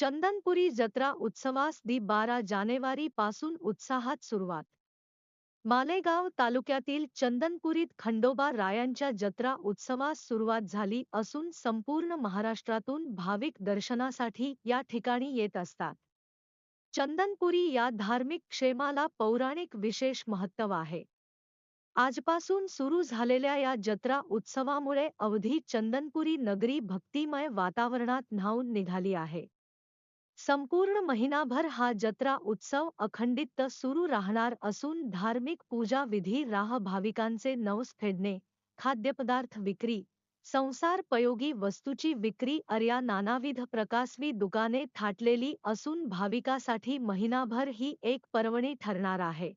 चंदनपुरी जत्रा उत्सवास दि बारा जानेवारी पासून उत्साहात सुरुवात. मालेगाव तालुक्यातील चंदनपुरीत खंडोबा रायांच्या जत्रा उत्सवास सुरुवात झाली असून संपूर्ण महाराष्ट्रातून भाविक दर्शनासाठी या ठिकाणी येत असतात. चंदनपुरी या धार्मिक क्षेमाला पौराणिक विशेष महत्त्व आहे. आजपासून सुरू झालेल्या या जत्रा उत्सवामुळे अवधी चंदनपुरी नगरी भक्तिमय वातावरणात न्हावून निघाली आहे. संपूर्ण महिनाभर हा जत्रा उत्सव अखंडित सुरू राहणार असून धार्मिक पूजा विधी राह भाविकांचे नवस फेडणे खाद्यपदार्थ विक्री संसारपयोगी वस्तूची विक्री अर्या नानाविध प्रकाशवी दुकाने थाटलेली असून भाविकासाठी महिनाभर ही एक पर्वणी ठरणार आहे.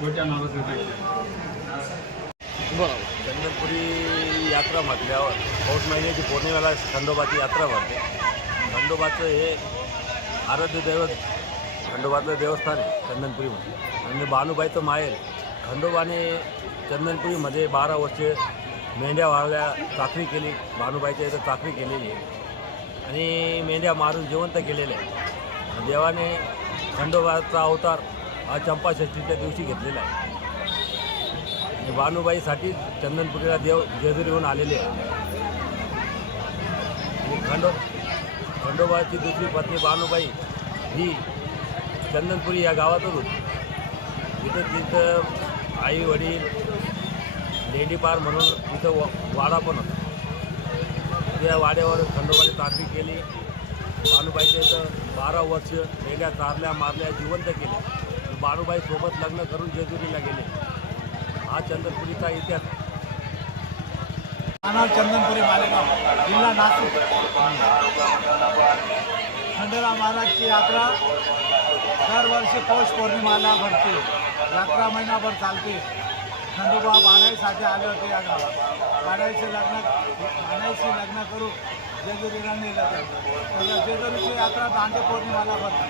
बरोबर. हा चंदनपुरी यात्रा म्हटल्यावर पौष महिन्याची पौर्णिमेला खंडोबाची यात्रा भरते खंडोबाचं हे आराध्य दैवत खंडोबाचं देवस्थान आहे चंदनपुरीमध्ये आणि बानुबाईचं माहेर खंडोबाने चंदनपुरीमध्ये बारा वर्षे मेंढ्या वाळल्या चाकरी केली भानुबाईच्या इथं चाकरी केलेली आहे. आणि मेंढ्या मारून जिवंत केलेल्या आहे देवाने खंडोबाचा अवतार हा चंपाषष्टीच्या दिवशी घेतलेला आहे. भानुबाईसाठी चंदनपुरीला देव जेजुरीहून आलेले आहे. खंडो खंडोबाची दुसरी पत्नी भानुबाई ही चंदनपुरी या गावातच होती तिथं तिथं आई वडील लेडीपार म्हणून तिथं वा वाडा पण होता. त्या वाड्यावर खंडोबाने चाकरी केली. भानुबाईच्या इथं बारा वर्ष लेण्या चारल्या मारल्या जिवंत केल्या. बाळूबाईसोबत सोबत लग्न करून जेजुरीला गेले. हा चंद्रपुरीचा इतिहास. नाना चंदनपुरी मालेगाव जिल्हा नाशिक. खंडेराव महाराजची यात्रा दरवर्षी पौष पौर्णिमाला भरते. यात्रा महिनाभर चालते. खंडोबा बाणाईसाठी आले होते या गावात. बाणाईचे लग्न बाणाईशी लग्न करून जेजुरीला नेलं तर जेजुरीची यात्रा दांडे पौर्णिमाला भरते.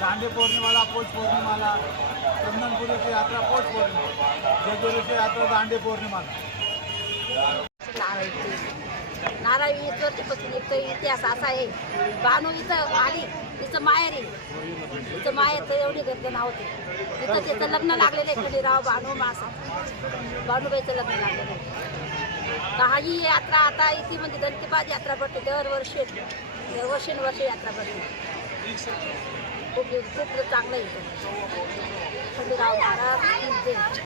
दांडे पौर्णिमाला पौष पौर्णिमाला चंदनपुरीची यात्रा पौष पौर्णिमा जेजुरीची यात्रा दांडे पौर्णिमाला. नारायणी नारळ इथपासून इथं इतिहास असा आहे. बानू इथं आली तिचं माहेरी तिचं माहेर तर एवढी गर्द नव्हती. इथं तिचं लग्न लागलेलं आहे खडीराव बानू मासा. बानूबाईचं लग्न लागलेलं आहे. ही यात्रा आता इथे म्हणजे दंतेबाज यात्रा भरते दरवर्षी दरवर्षी वर्ष यात्रा भरते. खूप खूप चांगलं आहे. इथं खंडीराव महाराज